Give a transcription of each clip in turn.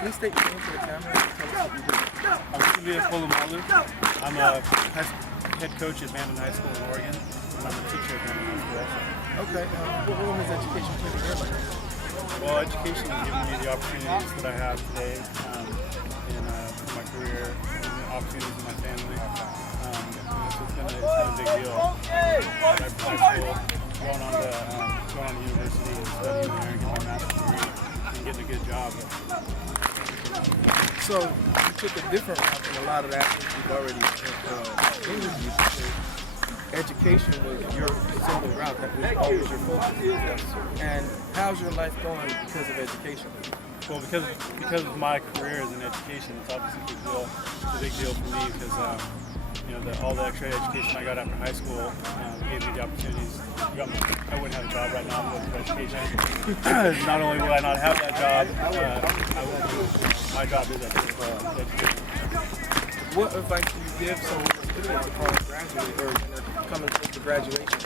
please state your name for the camera and tell us what you do. I'm Darren Polamalu. I'm a head coach at Bandon High School in Oregon, and I'm a teacher at Bandon High School also. Okay, what role has education played in your life? Well, education has given me the opportunities that I have today in my career, and the opportunities in my family. So it's been a big deal. High school, going on to university and studying there and getting my master's degree and getting a good job. So you took a different route than a lot of the athletes you've already interviewed. Education was your single route, that was always your focus. And how's your life going because of education? Well, because of my career as in education, it's obviously a big deal. It's a big deal for me because all the extra education I got after high school gave me the opportunities. I wouldn't have a job right now with education. Not only will I not have that job, my job is education. What advice do you give someone who's going to graduate or coming close to graduation?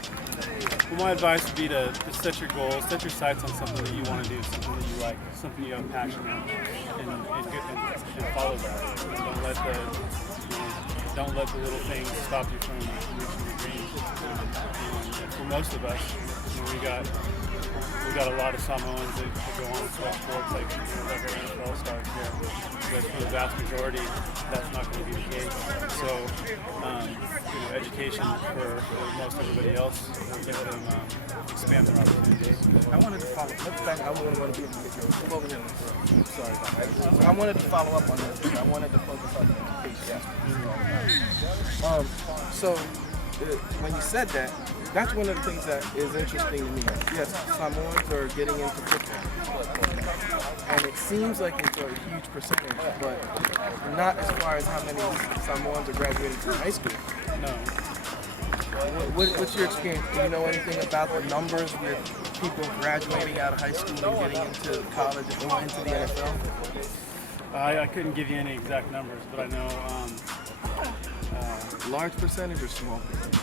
Well, my advice would be to set your goals, set your sights on something that you want to do, something that you like, something you have passion in, and follow that. Don't let the little things stop you from reaching your dreams. And for most of us, we got a lot of Samoans that go on to play sports like our NFL stars here. But for the vast majority, that's not going to be the case. So, education for most everybody else will get them expand their opportunities. I wanted to follow. I want to be over here. Sorry about that. I wanted to follow up on this. I wanted to focus on education. So when you said that, that's one of the things that is interesting to me. Yes, Samoans are getting into football, and it seems like it's a huge percentage, but not as far as how many Samoans are graduating from high school. No. What's your experience? Do you know anything about the numbers with people graduating out of high school and getting into college or into the NFL? I couldn't give you any exact numbers, but I know. Large percentage or small percentage?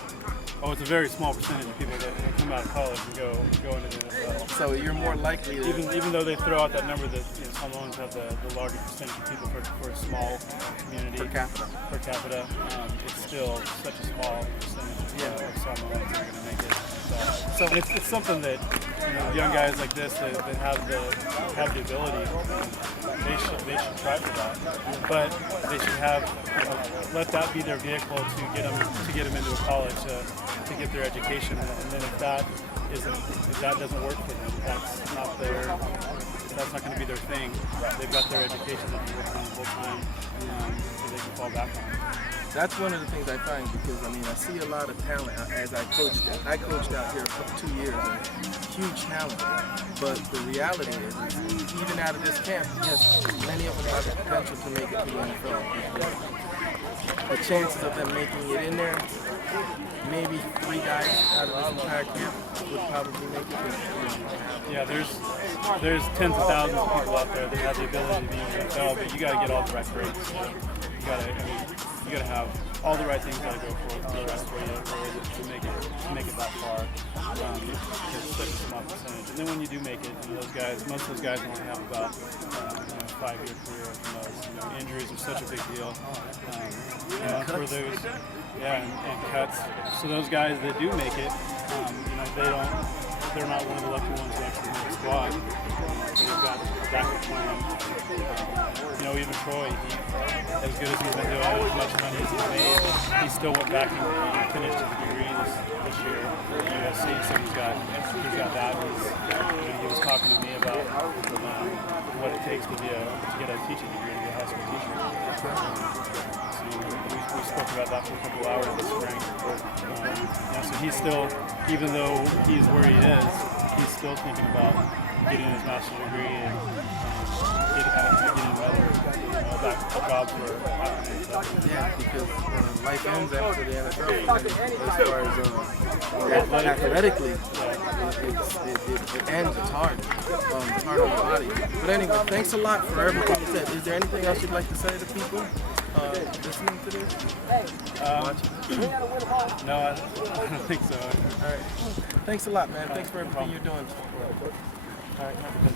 Oh, it's a very small percentage of people that come out of college and go into the NFL. So you're more likely to... Even though they throw out that number that Samoans have the larger percentage of people for a small community. Per capita. It's still such a small percentage of Samoans that are going to make it. So it's something that young guys like this that have the ability, they should try for that. But they should have let that be their vehicle to get them into a college to get their education. And then if that doesn't work for them, that's not going to be their thing. They've got their education that they're working on the whole time, so they can fall back on it. That's one of the things I find because I see a lot of talent as I coached. I coached out here for 2 years, huge talent. But the reality is, even out of this camp, yes, many of them have the potential to make it to the NFL. The chances of them making it in there, maybe 3 guys out of this entire camp would probably make it. Yeah, there's tens of thousands of people out there that have the ability to be in the NFL, but you got to get all the right grades. You got to have all the right things got to go for it to make it that far. It's such a small percentage. And then when you do make it, most of those guys only have about a 5-year career at the most. Injuries are such a big deal. For those, and cuts. So those guys that do make it, they're not one of the lucky ones to actually make the squad. They've got backup plan. Even Troy, as good as he's been doing, as much money as he's made, he still went back and finished his degree this year at USC. So he's got that. He was talking to me about what it takes to get a teaching degree, to be a high school teacher. We spoke about that for a couple hours this spring. So he's still, even though he's where he is, he's still thinking about getting his master's degree and getting another job for after. Yeah, because life ends after the NFL. As far as athletically, it ends. It's hard. It's hard on the body. But anyway, thanks a lot for everything you said. Is there anything else you'd like to say to people listening to this? No, I don't think so. All right. Thanks a lot, man. Thanks for everything you're doing. All right. Have a good